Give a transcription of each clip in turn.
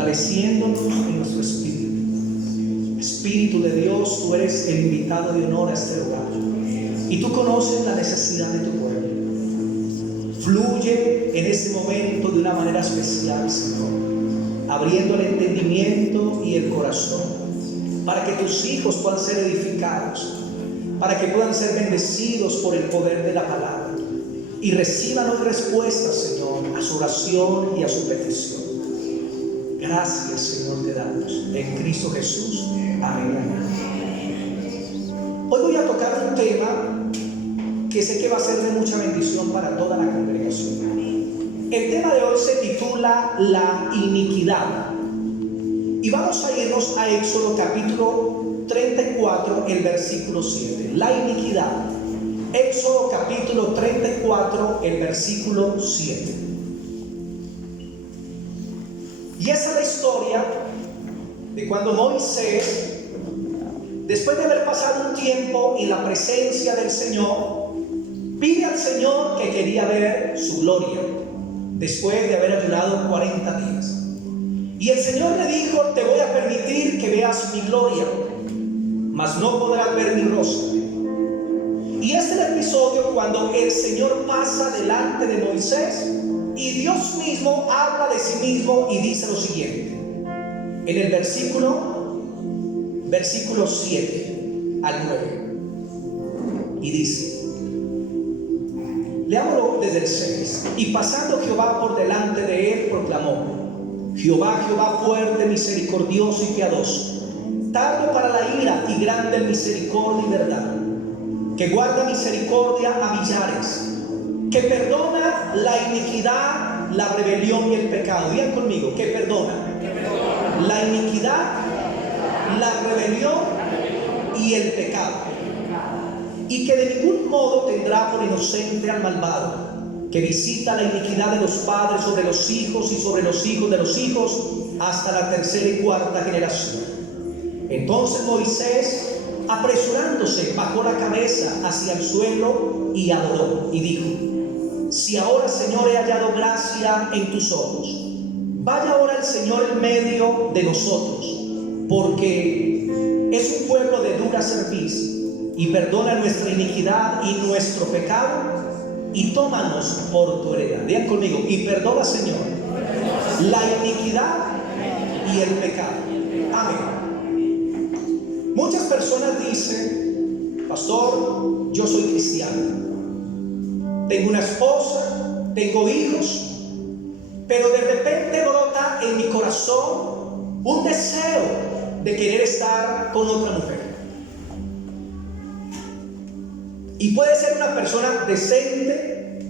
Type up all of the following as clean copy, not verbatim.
fortaleciéndonos en nuestro espíritu. Espíritu de Dios, tú eres el invitado de honor a este lugar. Y tú conoces la necesidad de tu pueblo. Fluye en este momento de una manera especial, Señor, abriendo el entendimiento y el corazón, para que tus hijos puedan ser edificados, para que puedan ser bendecidos por el poder de la palabra, y reciban hoy respuestas, Señor, a su oración y a su petición. Gracias, Señor, te damos en Cristo Jesús. Amén. Hoy voy a tocar un tema que sé que va a ser de mucha bendición para toda la congregación. El tema de hoy se titula La iniquidad. Y vamos a irnos a Éxodo capítulo 34, el versículo 7. La iniquidad. Éxodo capítulo 34, el versículo 7. Y esa es la historia de cuando Moisés, después de haber pasado un tiempo en la presencia del Señor, pide al Señor que quería ver su gloria, después de haber ayunado 40 días. Y el Señor le dijo: te voy a permitir que veas mi gloria, mas no podrás ver mi rostro. Y este es el episodio cuando el Señor pasa delante de Moisés y Dios mismo habla de sí mismo y dice lo siguiente. En el versículo 7 al 9. Y dice, leámoslo desde el 6. Y pasando Jehová por delante de él, proclamó: Jehová, Jehová fuerte, misericordioso y piadoso, tardo para la ira y grande en misericordia y verdad, que guarda misericordia a millares, que perdona la iniquidad, la rebelión y el pecado. Digan conmigo, que perdona la iniquidad, la rebelión y el pecado, y que de ningún modo tendrá por inocente al malvado, que visita la iniquidad de los padres sobre los hijos y sobre los hijos de los hijos hasta la tercera y cuarta generación. Entonces Moisés, apresurándose, bajó la cabeza hacia el suelo y adoró y dijo: si ahora, Señor, he hallado gracia en tus ojos, vaya ahora el Señor en medio de nosotros, porque es un pueblo de dura cerviz, y perdona nuestra iniquidad y nuestro pecado, y tómanos por tu heredad. Digan conmigo: y perdona, Señor, la iniquidad y el pecado. Amén. Muchas personas dicen: pastor, yo soy cristiano, tengo una esposa, tengo hijos, pero de repente brota en mi corazón un deseo de querer estar con otra mujer. Y puede ser una persona decente,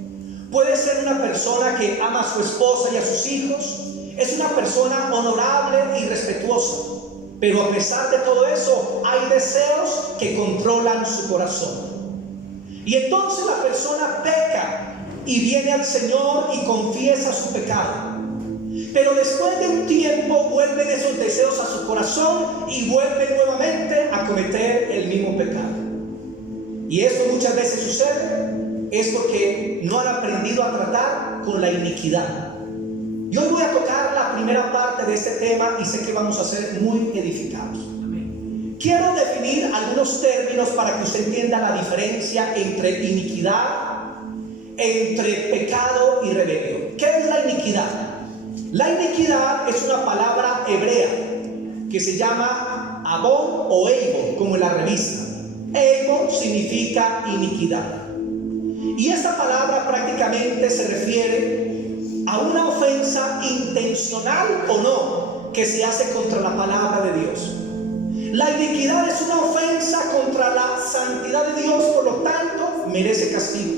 puede ser una persona que ama a su esposa y a sus hijos, es una persona honorable y respetuosa, pero a pesar de todo eso hay deseos que controlan su corazón. Y entonces la persona peca y viene al Señor y confiesa su pecado, pero después de un tiempo vuelven esos deseos a su corazón y vuelve nuevamente a cometer el mismo pecado. Y esto muchas veces sucede es porque no han aprendido a tratar con la iniquidad. Y hoy voy a tocar la primera parte de este tema y sé que vamos a ser muy edificados. Quiero definir algunos términos para que usted entienda la diferencia entre iniquidad, entre pecado y rebelión. ¿Qué es la iniquidad? La iniquidad es una palabra hebrea que se llama abón o eibon, como en la revista. Eibon significa iniquidad. Y esta palabra prácticamente se refiere a una ofensa intencional o no que se hace contra la palabra de Dios. La iniquidad es una ofensa contra la santidad de Dios, por lo tanto merece castigo.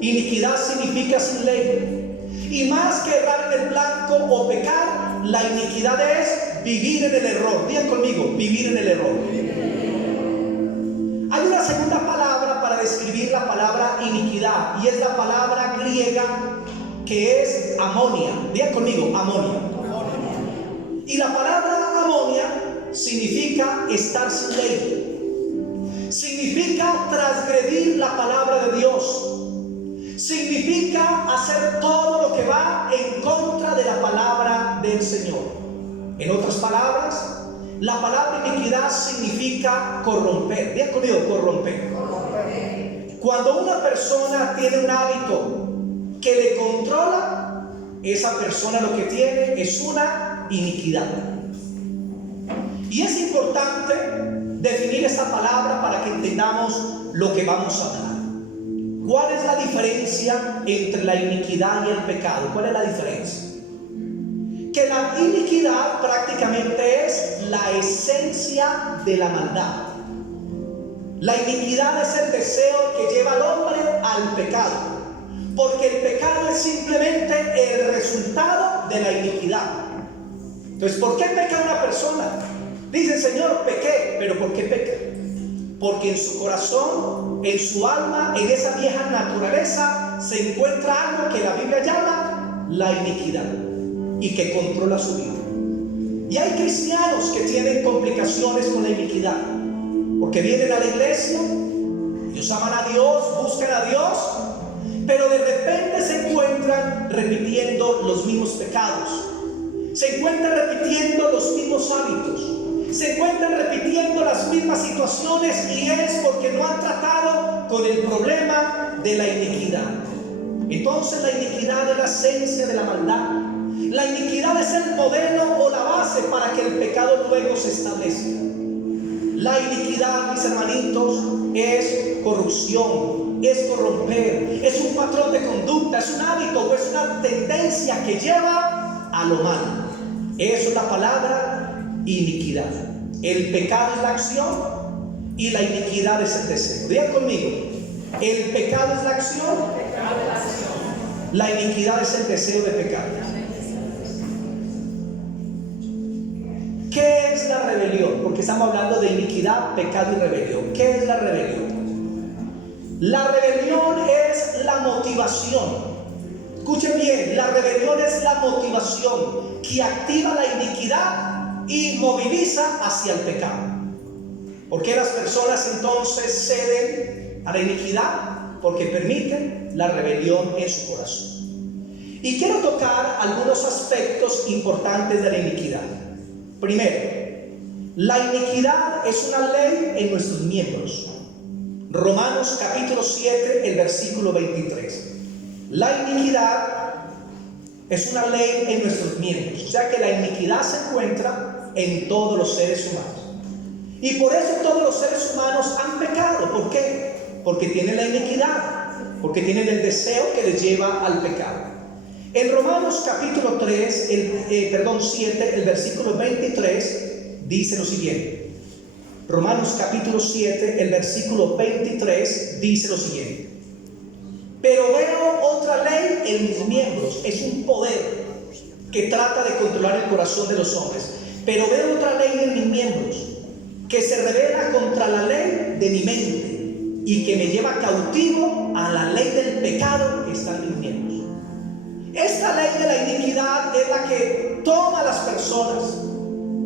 Iniquidad significa sin ley. Y más que errar en el blanco o pecar, la iniquidad es vivir en el error. Digan conmigo, vivir en el error. Hay una segunda palabra para describir la palabra iniquidad, y es la palabra griega que es amonia. Digan conmigo, amonia. Y la palabra amonia significa estar sin ley, significa transgredir la palabra de Dios, significa hacer todo lo que va en contra de la palabra del Señor. En otras palabras, la palabra iniquidad significa corromper. Diga conmigo, corromper. Cuando una persona tiene un hábito que le controla, esa persona lo que tiene es una iniquidad. Y es importante definir esta palabra para que entendamos lo que vamos a hablar. ¿Cuál es la diferencia entre la iniquidad y el pecado? ¿Cuál es la diferencia? Que la iniquidad prácticamente es la esencia de la maldad. La iniquidad es el deseo que lleva al hombre al pecado, porque el pecado es simplemente el resultado de la iniquidad. Entonces, ¿por qué peca una persona? Dice, Señor, pequé. ¿Pero por qué peca? Porque en su corazón, en su alma, en esa vieja naturaleza se encuentra algo que la Biblia llama la iniquidad y que controla su vida. Y hay cristianos que tienen complicaciones con la iniquidad, porque vienen a la iglesia, ellos aman a Dios, buscan a Dios, pero de repente se encuentran repitiendo los mismos pecados, se encuentran repitiendo los mismos hábitos, se encuentran repitiendo las mismas situaciones, y es porque no han tratado con el problema de la iniquidad. Entonces la iniquidad es la esencia de la maldad. La iniquidad es el modelo o la base para que el pecado luego se establezca. La iniquidad, mis hermanitos, es corrupción, es corromper, es un patrón de conducta, es un hábito o es una tendencia que lleva a lo malo. Eso es la palabra iniquidad. El pecado es la acción y la iniquidad es el deseo. Digan conmigo, el pecado es la acción, la iniquidad es el deseo de pecar. ¿Qué es la rebelión? Porque estamos hablando de iniquidad, pecado y rebelión. ¿Qué es la rebelión? La rebelión es la motivación. Escuchen bien, la rebelión es la motivación que activa la iniquidad y moviliza hacia el pecado. ¿Por qué las personas entonces ceden a la iniquidad? Porque permiten la rebelión en su corazón. Y quiero tocar algunos aspectos importantes de la iniquidad. Primero, la iniquidad es una ley en nuestros miembros. Romanos capítulo 7, el versículo 23. La iniquidad es una ley en nuestros miembros. O sea que la iniquidad se encuentra en todos los seres humanos. Y por eso todos los seres humanos han pecado. ¿Por qué? Porque tienen la iniquidad, porque tienen el deseo que les lleva al pecado. En Romanos capítulo 7, el versículo 23 dice lo siguiente. Romanos capítulo 7, el versículo 23 dice lo siguiente: pero veo otra ley en mis miembros. Es un poder que trata de controlar el corazón de los hombres. Pero veo otra ley en mis miembros que se revela contra la ley de mi mente y que me lleva cautivo a la ley del pecado que está en mis miembros. Esta ley de la iniquidad es la que toma a las personas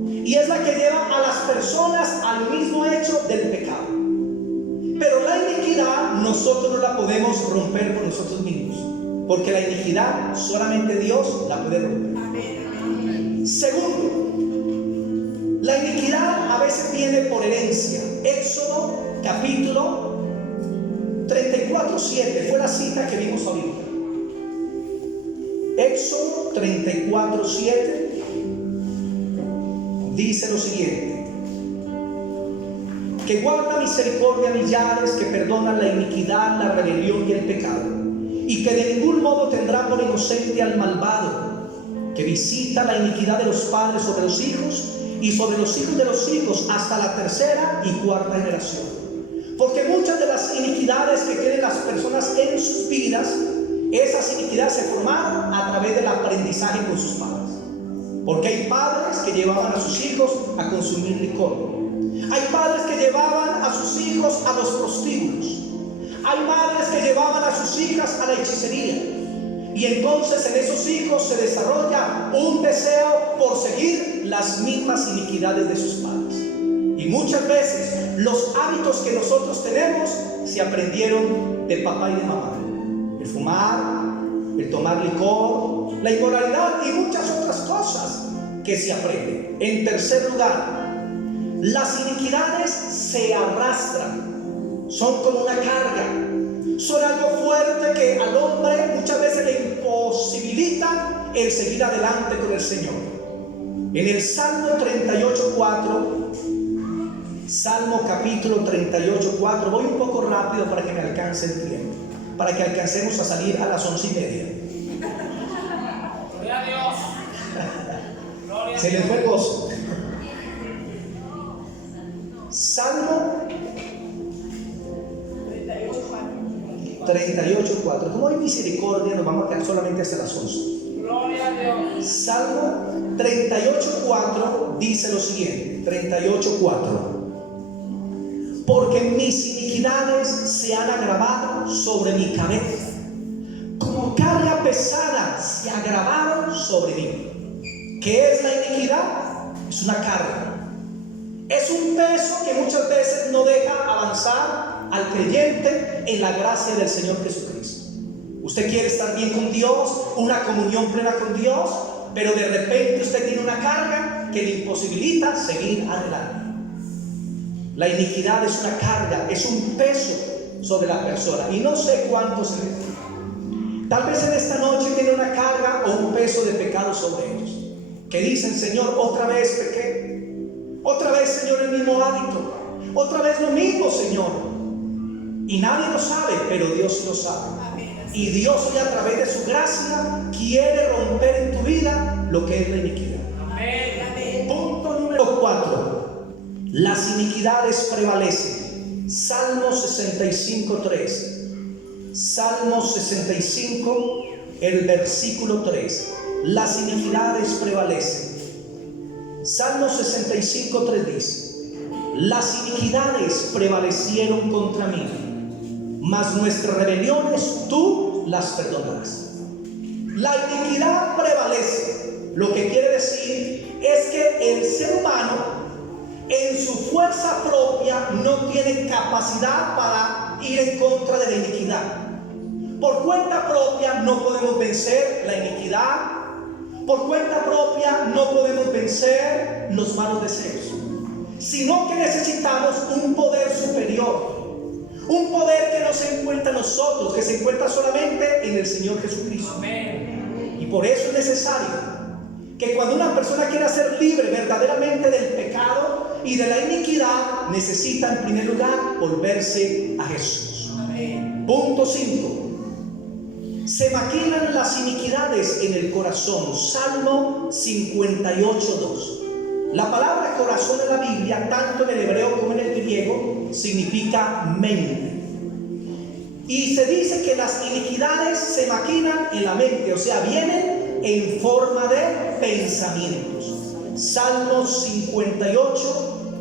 y es la que lleva a las personas al mismo hecho del pecado. Pero la iniquidad nosotros no la podemos romper por nosotros mismos, porque la iniquidad solamente Dios la puede romper. Segundo, la iniquidad a veces viene por herencia. Éxodo capítulo 34:7 fue la cita que vimos ahorita. Éxodo 34:7 dice lo siguiente: que guarda misericordia a millares, que perdona la iniquidad, la rebelión y el pecado, y que de ningún modo tendrá por inocente al malvado, que visita la iniquidad de los padres sobre los hijos y sobre los hijos de los hijos hasta la tercera y cuarta generación. Porque muchas de las iniquidades que tienen las personas en sus vidas, esas iniquidades se formaron a través del aprendizaje con sus padres. Porque hay padres que llevaban a sus hijos a consumir licor. Hay padres que llevaban a sus hijos a los prostíbulos. Hay madres que llevaban a sus hijas a la hechicería. Y entonces en esos hijos se desarrolla un deseo por seguir las mismas iniquidades de sus padres. Y muchas veces los hábitos que nosotros tenemos se aprendieron de papá y de mamá. El fumar, el tomar licor, la inmoralidad y muchas otras cosas que se aprende. En tercer lugar, las iniquidades se arrastran, son como una carga, son algo fuerte que al hombre muchas veces le imposibilita el seguir adelante con el Señor. En el Salmo 38:4, Salmo capítulo 38:4, voy un poco rápido para que me alcance el tiempo, para que alcancemos a salir a las 11:30. Gloria a Dios. Gloria a Se les fue el gozo. Salmo 38:4. Como hay misericordia, nos vamos a quedar solamente hasta las 11. Gloria a Dios. Salmo 38:4 dice lo siguiente: 38:4. Porque mis iniquidades se han agravado sobre mi cabeza, como carga pesada se agravaron sobre mí. ¿Qué es la iniquidad? Es una carga, es un peso que muchas veces no deja avanzar al creyente en la gracia del Señor Jesucristo. Usted quiere estar bien con Dios, una comunión plena con Dios, pero de repente usted tiene una carga que le imposibilita seguir adelante. La iniquidad es una carga, es un peso sobre la persona, y no sé cuántos se le... Tal vez en esta noche tiene una carga o un peso de pecado sobre ellos, que dicen: Señor, otra vez pequé, otra vez, Señor, el mismo hábito, otra vez lo mismo, Señor. Y nadie lo sabe, pero Dios sí lo sabe. Y Dios hoy, a través de su gracia, quiere romper en tu vida lo que es la iniquidad. Punto número 4. Las iniquidades prevalecen. Salmo 65:3. Salmo 65, el versículo 3. Las iniquidades prevalecen. Salmo 65:3 dice: las iniquidades prevalecieron contra mí, mas nuestras rebeliones tú las perdonarás. La iniquidad prevalece. Lo que quiere decir es que el ser humano, en su fuerza propia, no tiene capacidad para ir en contra de la iniquidad. Por cuenta propia no podemos vencer la iniquidad. Por cuenta propia no podemos vencer los malos deseos, sino que necesitamos un poder superior, un poder que no se encuentra en nosotros, que se encuentra solamente en el Señor Jesucristo. Amén. Y por eso es necesario que cuando una persona quiera ser libre verdaderamente del pecado y de la iniquidad, necesita en primer lugar volverse a Jesús. Amén. Punto 5. Se maquinan las iniquidades en el corazón. Salmo 58:2. La palabra corazón en la Biblia, tanto en el hebreo como en el griego, significa mente. Y se dice que las iniquidades se maquinan en la mente, o sea, vienen en forma de pensamientos. Salmo 58,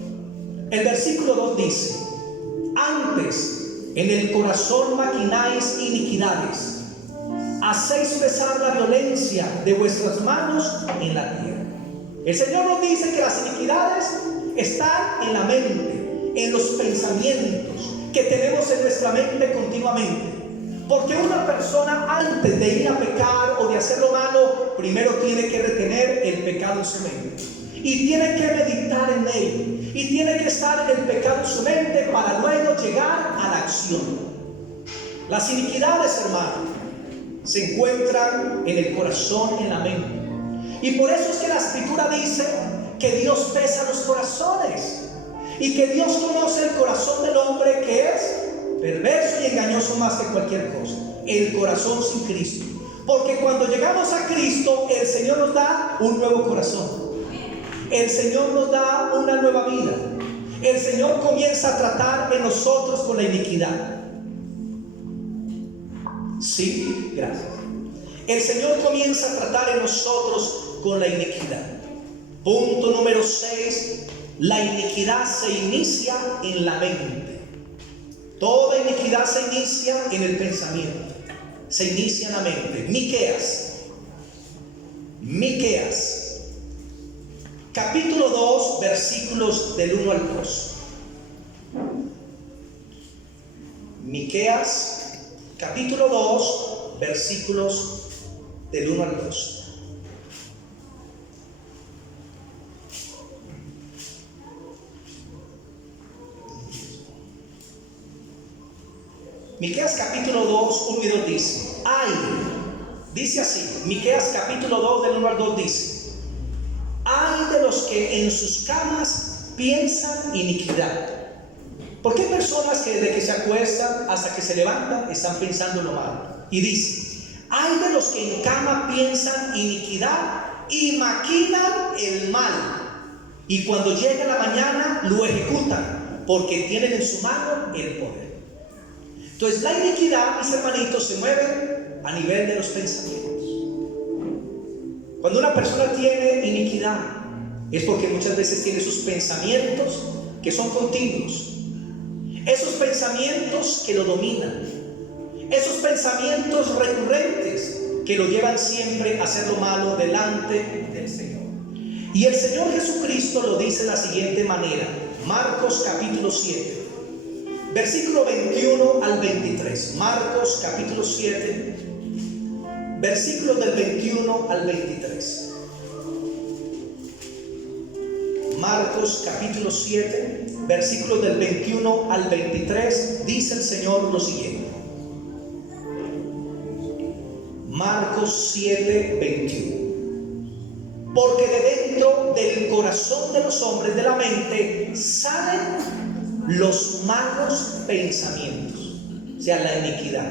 el versículo 2 dice: antes en el corazón maquináis iniquidades, hacéis pesar la violencia de vuestras manos en la tierra. El Señor nos dice que las iniquidades están en la mente, en los pensamientos que tenemos en nuestra mente continuamente. Porque una persona, antes de ir a pecar o de hacer lo malo, primero tiene que retener el pecado en su mente, y tiene que meditar en él, y tiene que estar el pecado en su mente para luego llegar a la acción. Las iniquidades, hermano, se encuentran en el corazón, en la mente. Y por eso es que la Escritura dice que Dios pesa los corazones, y que Dios conoce el corazón del hombre, que es perverso y engañoso más que cualquier cosa, el corazón sin Cristo. Porque cuando llegamos a Cristo, el Señor nos da un nuevo corazón, el Señor nos da una nueva vida, el Señor comienza a tratar en nosotros con la iniquidad. Sí, gracias. El Señor comienza a tratar en nosotros con la iniquidad. Punto número 6. La iniquidad se inicia en la mente. Toda iniquidad se inicia en el pensamiento, se inicia en la mente. Miqueas, capítulo 2, versículos del 1 al 2. Miqueas, capítulo 2, versículos del 1 al 2. Miqueas capítulo 2, 1 y 2 dice, dice así, Miqueas capítulo 2 del 1 al 2 dice, ay de los que en sus camas piensan iniquidad. Porque hay personas que desde que se acuestan hasta que se levantan están pensando en lo malo. Y dice, ay de los que en cama piensan iniquidad y maquinan el mal. Y cuando llega la mañana lo ejecutan, porque tienen en su mano el poder. Entonces la iniquidad, mis hermanitos, se mueve a nivel de los pensamientos. Cuando una persona tiene iniquidad, es porque muchas veces tiene sus pensamientos que son continuos. Esos pensamientos que lo dominan, esos pensamientos recurrentes que lo llevan siempre a hacer lo malo delante del Señor. Y el Señor Jesucristo lo dice de la siguiente manera, Marcos capítulo 7, versículo 21 al 23. Marcos capítulo 7, versículos del 21 al 23. Marcos capítulo 7, versículos del 21 al 23, dice el Señor lo siguiente. Marcos 7, 21. Porque de dentro del corazón de los hombres, de la mente, salen los malos pensamientos, o sea, la iniquidad.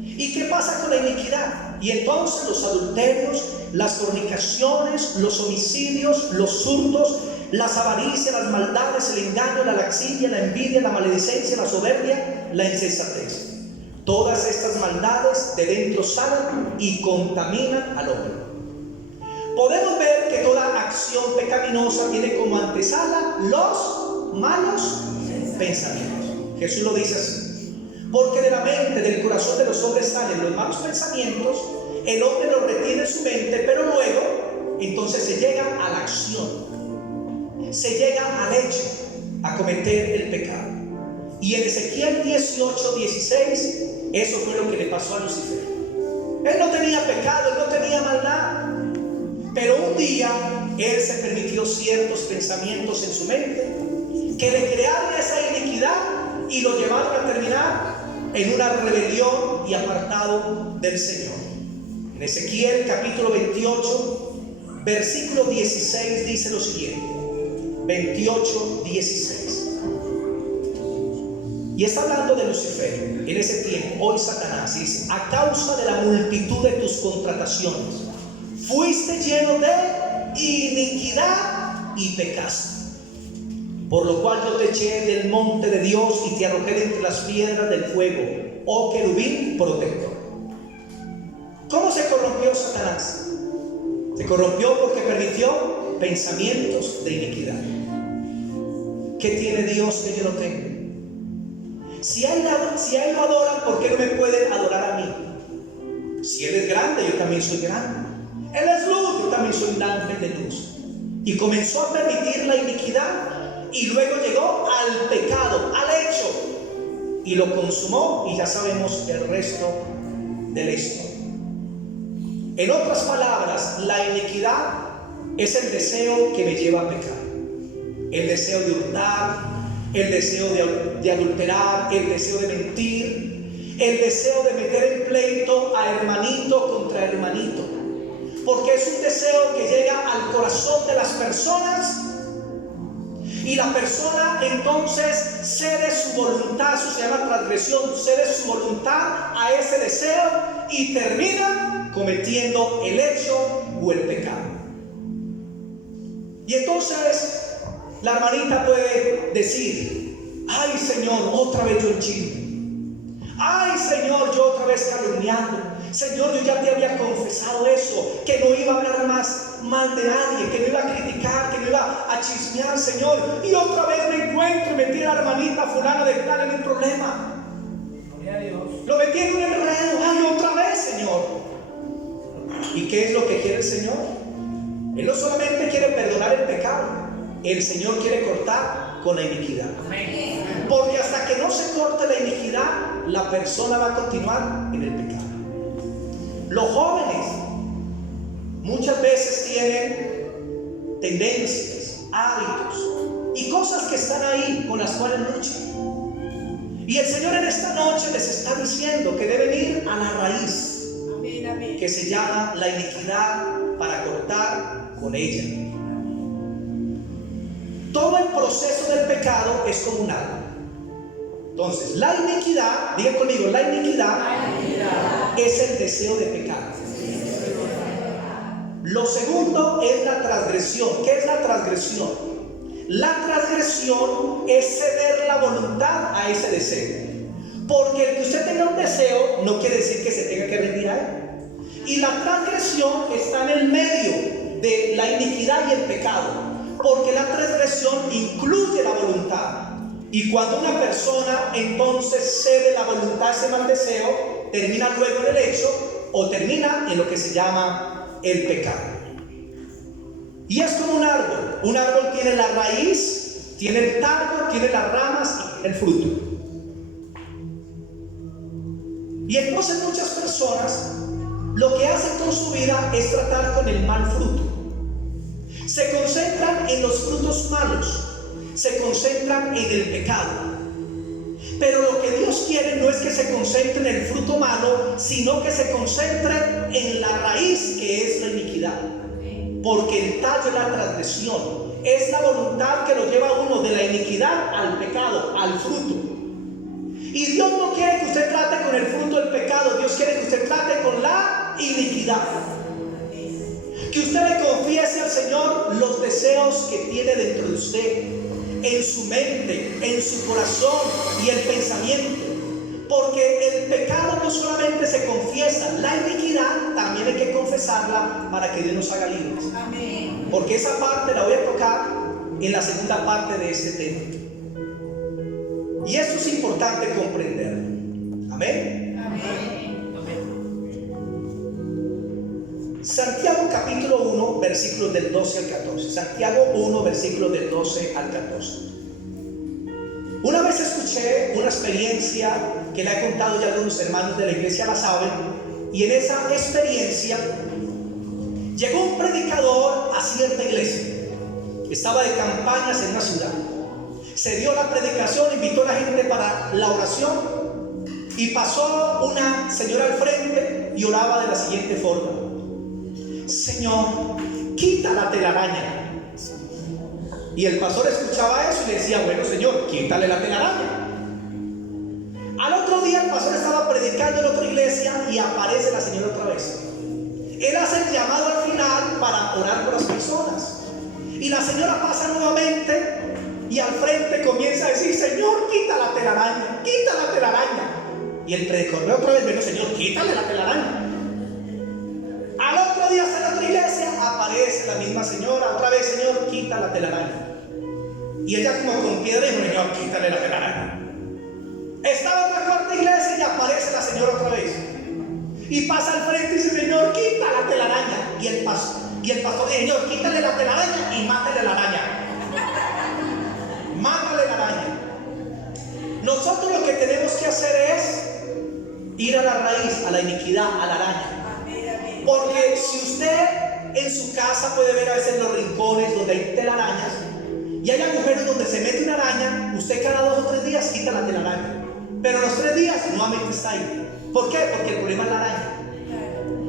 ¿Y qué pasa con la iniquidad? Y entonces los adulterios, las fornicaciones, los homicidios, los hurtos, las avaricias, las maldades, el engaño, la laxidia, la envidia, la maledicencia, la soberbia, la insensatez. Todas estas maldades de dentro salen y contaminan al hombre. Podemos ver que toda acción pecaminosa tiene como antesala los malos pensamientos. Jesús lo dice así. Porque de la mente, del corazón de los hombres salen los malos pensamientos, el hombre los retiene en su mente, pero luego entonces se llega a la acción. Se llega al hecho, a cometer el pecado. Y en Ezequiel 18, 16, eso fue lo que le pasó a Lucifer. Él no tenía pecado, él no tenía maldad, pero un día él se permitió ciertos pensamientos en su mente que le crearon esa iniquidad y lo llevaron a terminar en una rebelión y apartado del Señor. En Ezequiel capítulo 28, versículo 16 dice lo siguiente. 28, 16. Y está hablando de Lucifer en ese tiempo. Hoy Satanás dice: a causa de la multitud de tus contrataciones, fuiste lleno de iniquidad y pecaste. Por lo cual yo te eché del monte de Dios y te arrojé de entre las piedras del fuego, oh querubín protector. ¿Cómo se corrompió Satanás? Se corrompió porque permitió pensamientos de iniquidad. ¿Qué tiene Dios que yo no tengo? Si a él lo adoran, ¿por qué no me pueden adorar a mí? Si Él es grande, yo también soy grande. Él es luz, yo también soy un ángel de luz. Y comenzó a permitir la iniquidad, y luego llegó al pecado, al hecho, y lo consumó, y ya sabemos el resto de la historia. En otras palabras, la iniquidad es el deseo que me lleva a pecar. El deseo de hurtar, el deseo de adulterar, el deseo de mentir, el deseo de meter en pleito a hermanito contra hermanito. Porque es un deseo que llega al corazón de las personas, y la persona entonces cede su voluntad, eso se llama transgresión, cede su voluntad a ese deseo y termina cometiendo el hecho o el pecado. Y entonces la hermanita puede decir: ay Señor, otra vez yo en chisme. Ay Señor, yo otra vez calumniando. Señor, yo ya te había confesado eso, que no iba a hablar más mal de nadie, que no iba a criticar, que no iba a chismear, Señor. Y otra vez me encuentro y metí a la hermanita fulana de tal en un problema. Gloria a Dios. Lo metí en un enredo. Ay, otra vez, Señor. ¿Y qué es lo que quiere el Señor? Él no solamente quiere perdonar el pecado, el Señor quiere cortar con la iniquidad. Amén. Porque hasta que no se corte la iniquidad, la persona va a continuar en el pecado. Los jóvenes muchas veces tienen tendencias, hábitos y cosas que están ahí con las cuales luchan. Y el Señor en esta noche les está diciendo que deben ir a la raíz, que se llama la iniquidad, para cortar con ella. Todo el proceso del pecado es como un árbol. Entonces, la iniquidad, digan conmigo, la iniquidad es el deseo de pecar. Lo segundo es la transgresión. ¿Qué es la transgresión? La transgresión es ceder la voluntad a ese deseo. Porque el que usted tenga un deseo no quiere decir que se tenga que rendir a él. Y la transgresión está en el medio de la iniquidad y el pecado. Porque la transgresión incluye la voluntad. Y cuando una persona entonces cede la voluntad a ese mal deseo, termina luego en el hecho o termina en lo que se llama el pecado. Y es como un árbol. Un árbol tiene la raíz, tiene el tallo, tiene las ramas y tiene el fruto. Y entonces muchas personas lo que hacen con su vida es tratar con el mal fruto. Se concentran en los frutos malos, se concentran en el pecado. Pero lo que Dios quiere no es que se concentren en el fruto malo, sino que se concentren en la raíz, que es la iniquidad. Porque el tallo es la transgresión, es la voluntad que lo lleva a uno de la iniquidad al pecado, al fruto. Y Dios no quiere que usted trate con el fruto del pecado, Dios quiere que usted trate con la iniquidad. Que usted le confiese al Señor los deseos que tiene dentro de usted, en su mente, en su corazón y el pensamiento. Porque el pecado no solamente se confiesa, la iniquidad también hay que confesarla para que Dios nos haga libres. Amén. Porque esa parte la voy a tocar en la segunda parte de este tema. Y esto es importante comprender. Amén. Amén. Santiago capítulo 1, versículos del 12 al 14. Santiago 1, versículos del 12 al 14. Una vez escuché una experiencia que le he contado ya a algunos hermanos de la iglesia, la saben, y en esa experiencia llegó un predicador a cierta iglesia. Estaba de campañas en una ciudad. Se dio la predicación, invitó a la gente para la oración y pasó una señora al frente y oraba de la siguiente forma: Señor, quita la telaraña. Y el pastor escuchaba eso y le decía: bueno, Señor, quítale la telaraña. Al otro día el pastor estaba predicando en otra iglesia y aparece la señora otra vez. Él hace el llamado al final para orar por las personas. Y la señora pasa nuevamente y al frente comienza a decir: Señor, quita la telaraña, quita la telaraña. Y el predicador otra vez: bueno, Señor, quítale la telaraña. Al otro día en la otra iglesia aparece la misma señora otra vez: Señor, quita la telaraña. Y ella como con piedra dijo: Señor, quítale la telaraña. Estaba en la cuarta iglesia y aparece la señora otra vez y pasa al frente y dice: Señor, quita la telaraña. Y el pastor dice: Señor, quítale la telaraña y mátale la araña. Mátale la araña. Nosotros lo que tenemos que hacer es ir a la raíz, a la iniquidad, a la araña. Porque si usted en su casa puede ver a veces los rincones donde hay telarañas y hay agujeros donde se mete una araña, usted cada 2 o 3 días quita la telaraña. Pero los 3 días nuevamente está ahí. ¿Por qué? Porque el problema es la araña.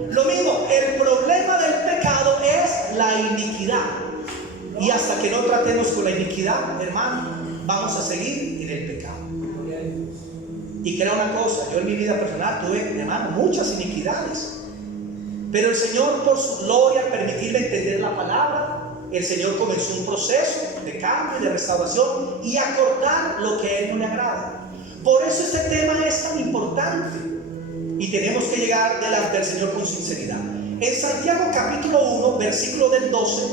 Lo mismo, el problema del pecado es la iniquidad. Y hasta que no tratemos con la iniquidad, hermano, vamos a seguir en el pecado. Y que era una cosa, yo en mi vida personal tuve, hermano, muchas iniquidades. Pero el Señor, por su gloria, al permitirme entender la palabra, el Señor comenzó un proceso de cambio y de restauración y a cortar lo que a Él no le agrada. Por eso este tema es tan importante y tenemos que llegar delante del Señor con sinceridad. En Santiago capítulo 1, versículo del 12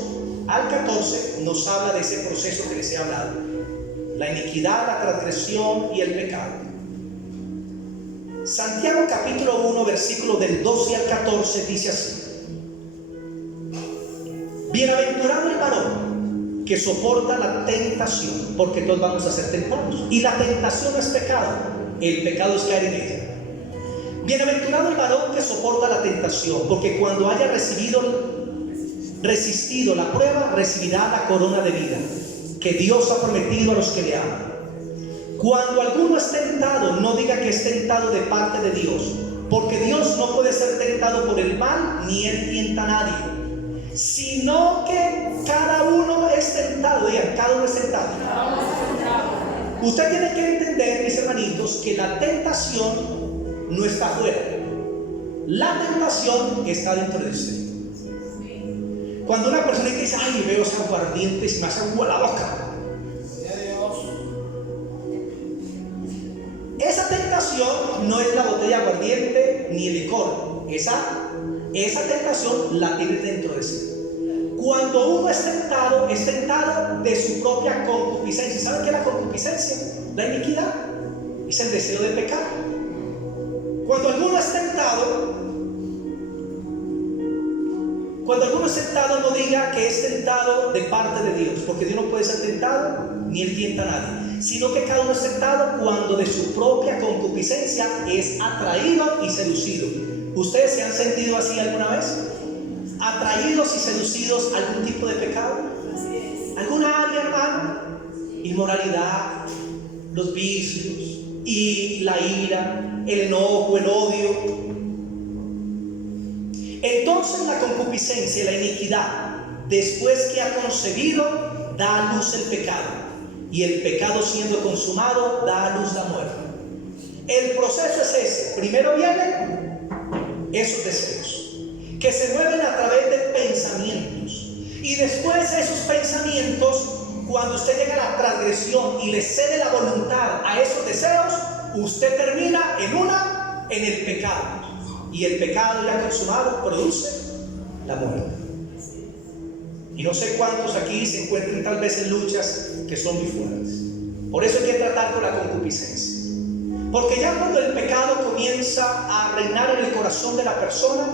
al 14 nos habla de ese proceso que les he hablado: la iniquidad, la transgresión y el pecado. Santiago capítulo 1, versículo del 12 al 14 dice así: bienaventurado el varón que soporta la tentación, porque todos vamos a ser tentados. Y la tentación no es pecado, el pecado es caer en ella. Bienaventurado el varón que soporta la tentación, porque cuando haya resistido la prueba, recibirá la corona de vida que Dios ha prometido a los que le aman. Cuando alguno es tentado, no diga que es tentado de parte de Dios, porque Dios no puede ser tentado por el mal, ni Él tienta a nadie, sino que cada uno es tentado. Digan, cada uno es tentado. Usted tiene que entender, mis hermanitos, que la tentación no está afuera. La tentación está dentro de usted. Cuando una persona dice, ay, veo ese aguardiente y se me hace agua la boca, esa tentación no es la botella de aguardiente ni el licor. Esa tentación la tiene dentro de sí. Cuando uno es tentado de su propia concupiscencia. ¿Saben qué es la concupiscencia? La iniquidad. Es el deseo de pecar. Cuando alguno es tentado, no diga que es tentado de parte de Dios, porque Dios no puede ser tentado ni Él tienta a nadie, sino que cada uno es tentado cuando de su propia concupiscencia es atraído y seducido. ¿Ustedes se han sentido así alguna vez? ¿Atraídos y seducidos a algún tipo de pecado? ¿Alguna área, hermano? Inmoralidad, los vicios, y la ira, el enojo, el odio. Entonces la concupiscencia y la iniquidad, después que ha concebido, da a luz el pecado, y el pecado siendo consumado da a luz la muerte. El proceso es ese. Primero vienen esos deseos que se mueven a través de pensamientos, y después esos pensamientos, cuando usted llega a la transgresión y le cede la voluntad a esos deseos, usted termina en el pecado. Y el pecado ya consumado produce la muerte. Y no sé cuántos aquí se encuentran tal vez en luchas que son muy fuertes. Por eso hay que tratar con la concupiscencia. Porque ya cuando el pecado comienza a reinar en el corazón de la persona,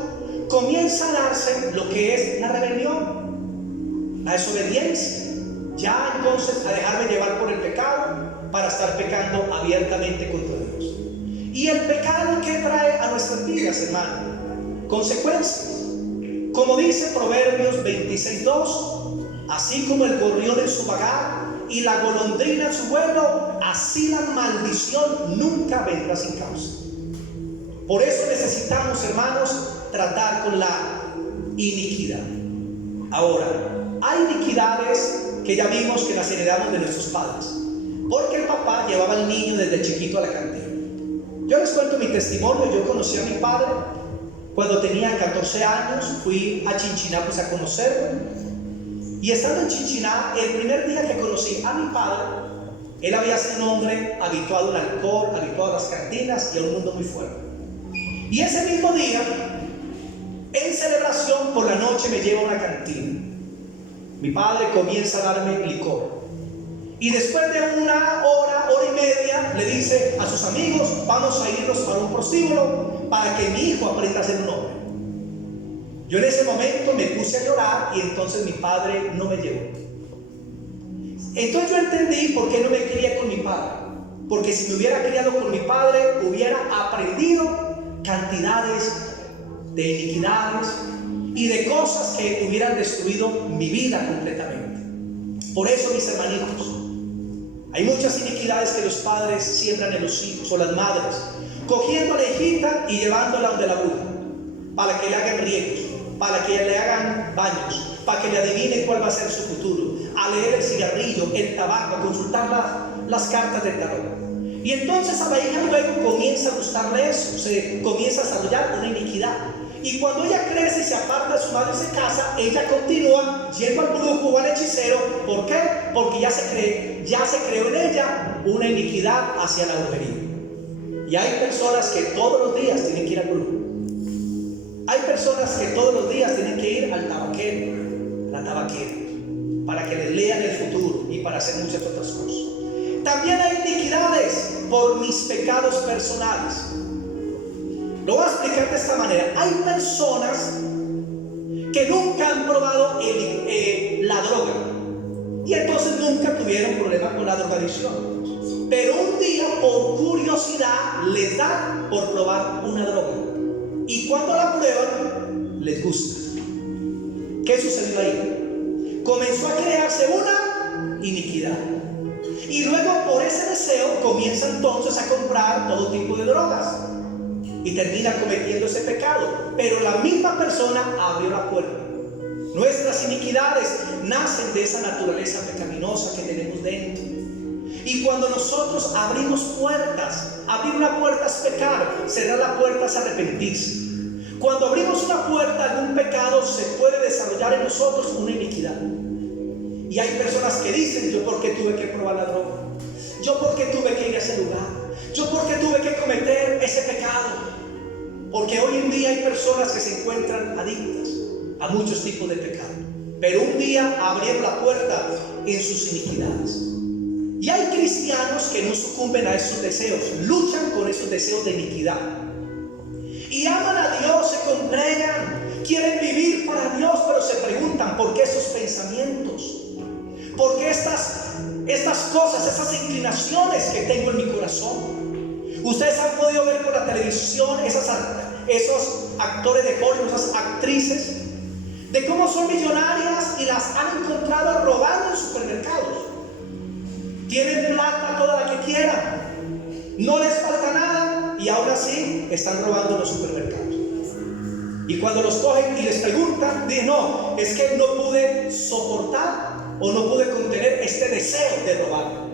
comienza a darse lo que es la rebelión, la desobediencia. Ya entonces a dejarme llevar por el pecado para estar pecando abiertamente contra Dios. Y el pecado, ¿qué trae a nuestras vidas, hermano? Consecuencias. Como dice Proverbios 26:2, así como el gorrión en su vagar y la golondrina en su vuelo, así la maldición nunca vendrá sin causa. Por eso necesitamos, hermanos, tratar con la iniquidad. Ahora, hay iniquidades que ya vimos que las heredamos de nuestros padres, porque el papá llevaba al niño desde chiquito a la cantera. Yo les cuento mi testimonio. Yo conocí a mi padre cuando tenía 14 años, fui a Chinchiná pues a conocerlo, y estando en Chinchiná, el primer día que conocí a mi padre, él había sido un hombre habituado al alcohol, habituado a las cantinas y a un mundo muy fuerte. Y ese mismo día, en celebración, por la noche me lleva a una cantina. Mi padre comienza a darme licor. Y después de una hora y media, le dice a sus amigos, vamos a irnos para un prostíbulo para que mi hijo aprenda a ser un hombre. Yo en ese momento me puse a llorar, y entonces mi padre no me llevó. Entonces yo entendí por qué no me crié con mi padre. Porque si me hubiera criado con mi padre, hubiera aprendido cantidades de iniquidades y de cosas que hubieran destruido mi vida completamente. Por eso, mis hermanitos, hay muchas iniquidades que los padres siembran en los hijos, o las madres, cogiendo a la hijita y llevándola donde la abuela, para que le hagan riegos, para que le hagan baños, para que le adivinen cuál va a ser su futuro, a leer el cigarrillo, el tabaco, a consultar las cartas del tarot. Y entonces a la hija luego comienza a gustarle eso, se comienza a desarrollar una iniquidad. Y cuando ella crece y se aparta de su madre y se casa, ella continúa yendo al brujo o al hechicero. ¿Por qué? Porque ya se creó en ella una iniquidad hacia la brujería. Y hay personas que todos los días tienen que ir al brujo. Hay personas que todos los días tienen que ir al tabaquero, la tabaquera, para que les lean el futuro y para hacer muchas otras cosas. También hay iniquidades por mis pecados personales. Lo voy a explicar de esta manera. Hay personas que nunca han probado la droga, y entonces nunca tuvieron problema con la drogadicción. Pero un día, por curiosidad, les da por probar una droga. Y cuando la prueban, les gusta. ¿Qué sucedió ahí? Comenzó a crearse una iniquidad. Y luego por ese deseo comienza entonces a comprar todo tipo de drogas y termina cometiendo ese pecado. Pero la misma persona abrió la puerta. Nuestras iniquidades nacen de esa naturaleza pecaminosa que tenemos dentro. Y cuando nosotros abrimos puertas, abrir una puerta es pecar, cerrar la puerta es arrepentirse. Cuando abrimos una puerta a algún pecado, se puede desarrollar en nosotros una iniquidad. Y hay personas que dicen: yo porque tuve que probar la droga, yo porque tuve que ir a ese lugar, yo porque tuve que cometer ese pecado. Porque hoy en día hay personas que se encuentran adictas a muchos tipos de pecado, pero un día abrieron la puerta en sus iniquidades. Y hay cristianos que no sucumben a esos deseos, luchan con esos deseos de iniquidad y aman a Dios, se congregan, quieren vivir para Dios, pero se preguntan: ¿por qué esos pensamientos? ¿Por qué estas cosas, esas inclinaciones que tengo en mi corazón? Ustedes han podido ver por la televisión esos actores de Hollywood, esas actrices, de cómo son millonarias y las han encontrado robando en supermercados. Tienen plata toda la que quieran, no les falta nada, y aún así están robando en los supermercados. Y cuando los cogen y les preguntan, dicen: no, es que no pude soportar o no pude contener este deseo de robar.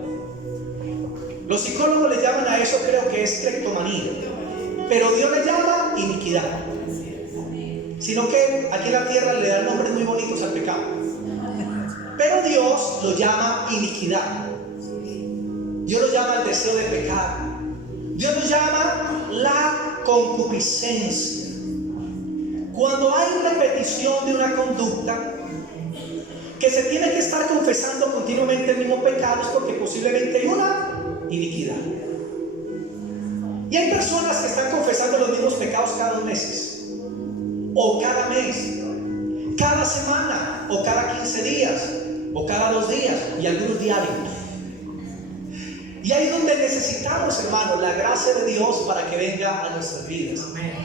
Los psicólogos le llaman a eso, creo que es cleptomanía, pero Dios le llama iniquidad. Sino que aquí en la tierra le dan nombres muy bonitos al pecado, pero Dios lo llama iniquidad. Dios lo llama el deseo de pecar. Dios lo llama la concupiscencia. Cuando hay repetición de una conducta que se tiene que estar confesando continuamente el mismo pecado, es porque posiblemente hay una iniquidad. Y hay personas que están confesando los mismos pecados cada 2 meses, o cada mes, cada semana, o cada 15 días, o cada 2 días, y algunos diarios. Y ahí es donde necesitamos, hermanos, la gracia de Dios para que venga a nuestras vidas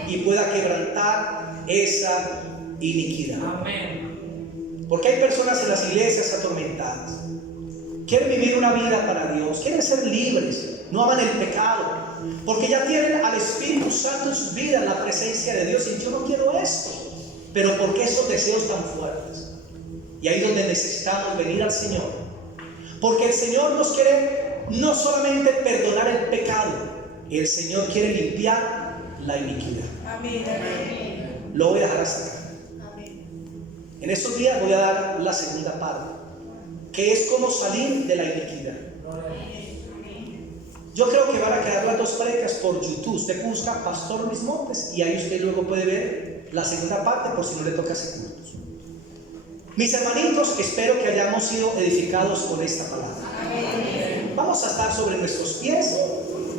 y pueda quebrantar esa iniquidad. Porque hay personas en las iglesias atormentadas, quieren vivir una vida para Dios, quieren ser libres, no aman el pecado, porque ya tienen al Espíritu Santo en sus vidas, la presencia de Dios. Y yo no quiero esto, pero ¿por qué esos deseos tan fuertes? Y ahí es donde necesitamos venir al Señor, porque el Señor nos quiere no solamente perdonar el pecado, el Señor quiere limpiar la iniquidad. Amén. Lo voy a dejar hasta acá. En estos días voy a dar la segunda parte, que es cómo salir de la iniquidad. Yo creo que van a quedar las 2 prédicas por YouTube. Usted busca Pastor Luis Montes y ahí usted luego puede ver la segunda parte, por si no le toca hacer cultos. Mis hermanitos, espero que hayamos sido edificados con esta palabra. Vamos a estar sobre nuestros pies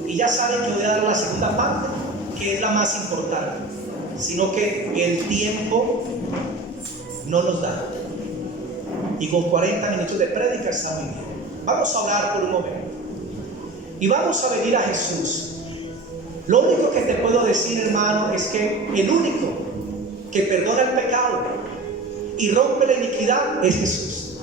y ya saben que voy a dar la segunda parte, que es la más importante, sino que el tiempo no nos da, y con 40 minutos de prédica está muy bien. Vamos a orar por un momento y vamos a venir a Jesús. Lo único que te puedo decir, hermano, es que el único que perdona el pecado y rompe la iniquidad es Jesús.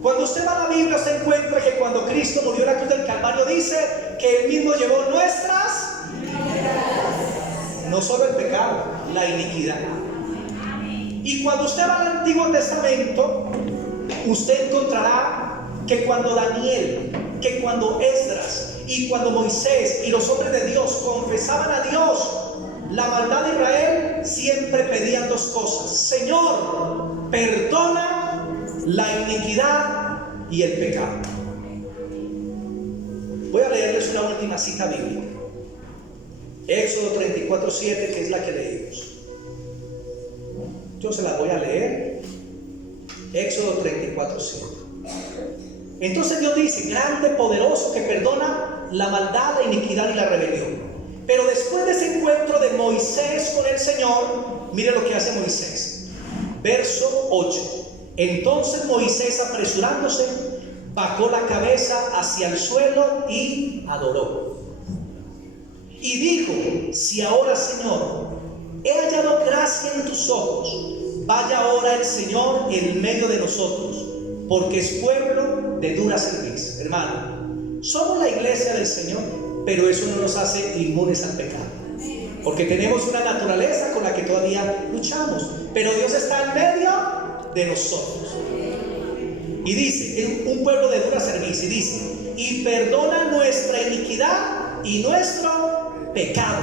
Cuando usted va a la Biblia, se encuentra que cuando Cristo murió en la cruz del Calvario, dice que Él mismo llevó nuestras, no solo el pecado, la iniquidad. Y cuando usted va al Antiguo Testamento, usted encontrará que cuando Daniel, que cuando Esdras y cuando Moisés y los hombres de Dios confesaban a Dios la maldad de Israel, siempre pedían 2 cosas: Señor, perdona la iniquidad y el pecado. Voy a leerles una última cita bíblica, Éxodo 34:7, que es la que leímos. Yo se la voy a leer. Éxodo 34:7. Entonces Dios dice: grande, poderoso, que perdona la maldad, la iniquidad y la rebelión. Pero después de ese encuentro de Moisés con el Señor, mire lo que hace Moisés. Verso 8. Entonces Moisés, apresurándose, bajó la cabeza hacia el suelo y adoró. Y dijo: si ahora, Señor, he hallado gracia en tus ojos, vaya ahora el Señor en medio de nosotros, porque es pueblo de dura cerviz. Hermano, somos la iglesia del Señor, pero eso no nos hace inmunes al pecado, porque tenemos una naturaleza con la que todavía luchamos, pero Dios está en medio de nosotros. Y dice, un pueblo de dura cerviz, y dice, y perdona nuestra iniquidad y nuestro pecado,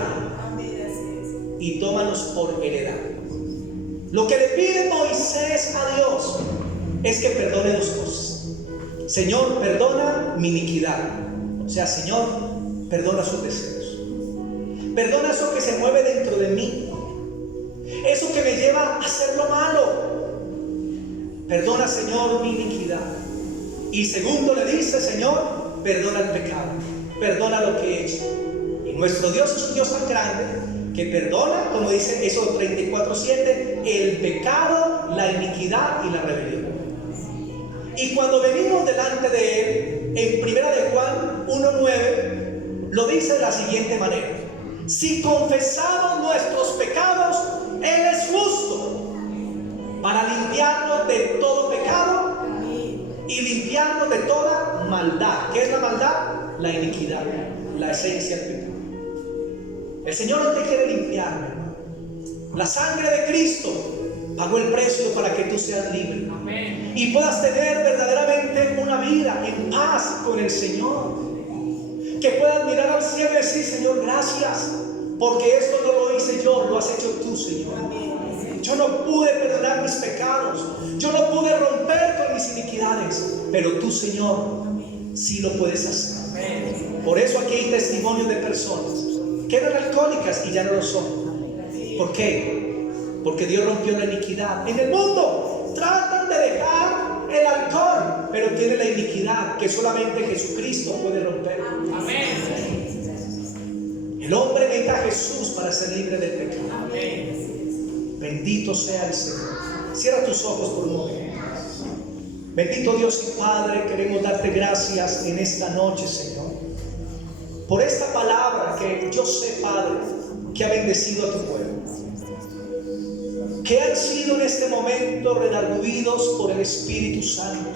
y tómanos por heredad. Lo que le pide Moisés a Dios es que perdone dos cosas. Señor, perdona mi iniquidad. O sea, Señor, perdona sus deseos. Perdona eso que se mueve dentro de mí, eso que me lleva a hacer lo malo. Perdona, Señor, mi iniquidad. Y segundo le dice, Señor, perdona el pecado, perdona lo que he hecho. Y nuestro Dios es un Dios tan grande que perdona, como dice Éxodo 34:7, el pecado, la iniquidad y la rebelión. Y cuando venimos delante de Él, en 1 de Juan 1:9, lo dice de la siguiente manera: si confesamos nuestros pecados, Él es justo para limpiarnos de todo pecado y limpiarnos de toda maldad. ¿Qué es la maldad? La iniquidad, la esencia del pecado. El Señor no te quiere limpiar, hermano. La sangre de Cristo pagó el precio para que tú seas libre. Amén. Y puedas tener verdaderamente una vida en paz con el Señor. Que puedas mirar al cielo y decir: Señor, gracias, porque esto no lo hice yo, lo has hecho tú, Señor. Yo no pude perdonar mis pecados, yo no pude romper con mis iniquidades, pero tú, Señor, sí lo puedes hacer. Por eso aquí hay testimonios de personas que eran alcohólicas y ya no lo son. ¿Por qué? Porque Dios rompió la iniquidad. En el mundo tratan de dejar el alcohol, pero tiene la iniquidad que solamente Jesucristo puede romper. Amén. El hombre necesita a Jesús para ser libre del pecado. Amén. Bendito sea el Señor. Cierra tus ojos por un momento. Bendito Dios y Padre, queremos darte gracias en esta noche, Señor, por esta palabra que yo sé, Padre, que ha bendecido a tu pueblo, que han sido en este momento redarguidos por el Espíritu Santo,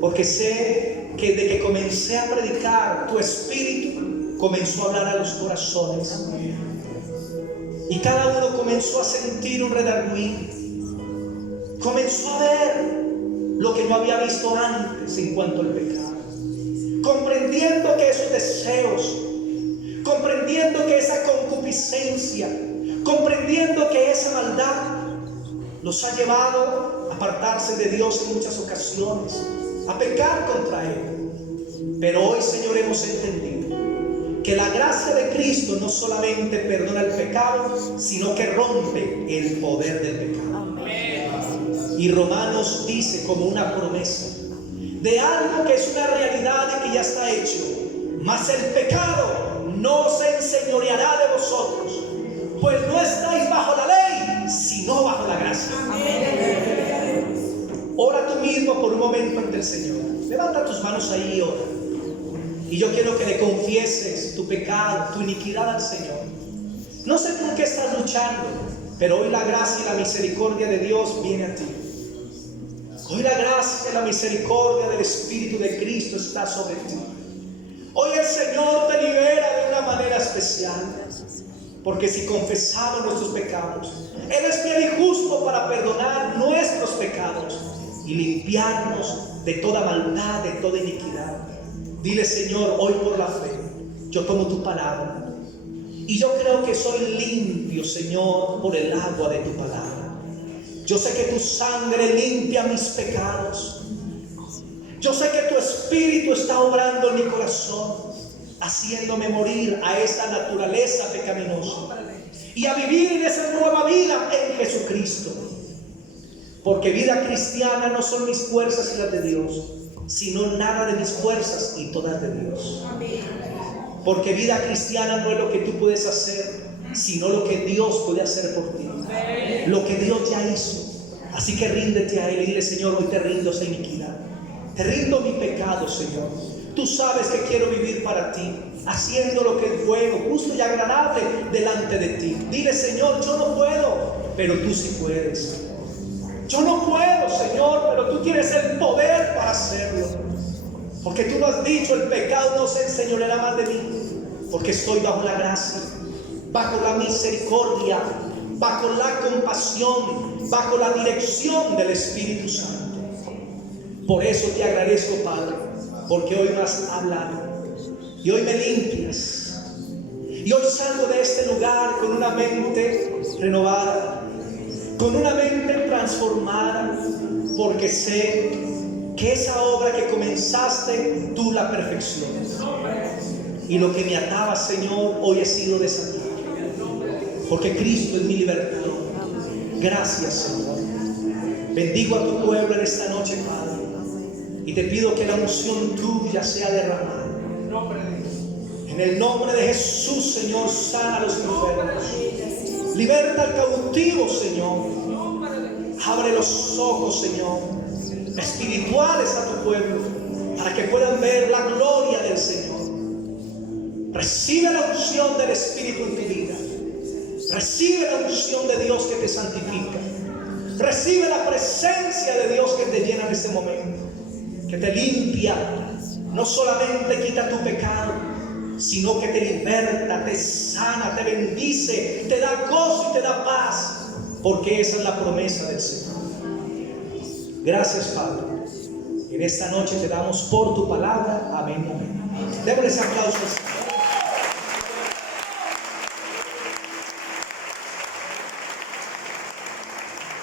porque sé que desde que comencé a predicar, tu Espíritu comenzó a hablar a los corazones. Y cada uno comenzó a sentir un redarguido, comenzó a ver lo que no había visto antes en cuanto al pecado, comprendiendo que esos deseos, comprendiendo que esa concupiscencia, comprendiendo que esa maldad los ha llevado a apartarse de Dios en muchas ocasiones, a pecar contra Él. Pero hoy, Señor, hemos entendido que la gracia de Cristo no solamente perdona el pecado, sino que rompe el poder del pecado. Amén. Y Romanos dice como una promesa de algo que es una realidad y que ya está hecho: mas el pecado no se enseñoreará de vosotros, pues no estáis bajo la ley, sino bajo la gracia. Amén. Ora tú mismo por un momento ante el Señor. Levanta tus manos ahí y ora. Y yo quiero que le confieses tu pecado, tu iniquidad al Señor. No sé por qué estás luchando, pero hoy la gracia y la misericordia de Dios viene a ti. Hoy la gracia y la misericordia del Espíritu de Cristo está sobre ti. Hoy el Señor te libera de una manera especial, porque si confesamos nuestros pecados, Él es fiel y justo para perdonar nuestros pecados y limpiarnos de toda maldad, de toda iniquidad. Dile: Señor, hoy por la fe yo tomo tu palabra y yo creo que soy limpio, Señor, por el agua de tu palabra. Yo sé que tu sangre limpia mis pecados. Yo sé que tu Espíritu está obrando en mi corazón, haciéndome morir a esa naturaleza pecaminosa y a vivir en esa nueva vida en Jesucristo. Porque vida cristiana no son mis fuerzas y las de Dios, sino nada de mis fuerzas y todas de Dios. Porque vida cristiana no es lo que tú puedes hacer, sino lo que Dios puede hacer por ti, lo que Dios ya hizo. Así que ríndete a Él y dile: Señor, hoy te rindo esa iniquidad, te rindo mi pecado, Señor. Tú sabes que quiero vivir para ti, haciendo lo que es bueno, justo y agradable delante de ti. Dile: Señor, yo no puedo, pero tú sí puedes. Yo no puedo, Señor, pero tú tienes el poder para hacerlo. Porque tú lo has dicho, el pecado no se enseñoreará más de mí. Porque estoy bajo la gracia, bajo la misericordia, bajo la compasión, bajo la dirección del Espíritu Santo. Por eso te agradezco, Padre, porque hoy me has hablado y hoy me limpias. Y hoy salgo de este lugar con una mente renovada, con una mente transformada, porque sé que esa obra que comenzaste, tú la perfeccionas. Y lo que me ataba, Señor, hoy he sido desatado, porque Cristo es mi libertador. Gracias, Señor. Bendigo a tu pueblo en esta noche, Padre, y te pido que la unción tuya sea derramada. En el nombre de Jesús, Señor, sana a los enfermos, liberta al cautivo, Señor. Abre los ojos, Señor, espirituales a tu pueblo, para que puedan ver la gloria del Señor. Recibe la unción del Espíritu en tu vida. Recibe la unción de Dios que te santifica. Recibe la presencia de Dios que te llena en este momento, que te limpia. No solamente quita tu pecado, sino que te liberta, te sana, te bendice, te da gozo y te da paz, porque esa es la promesa del Señor. Gracias, Padre. En esta noche te damos por tu palabra. Amén. Démosles aplausos.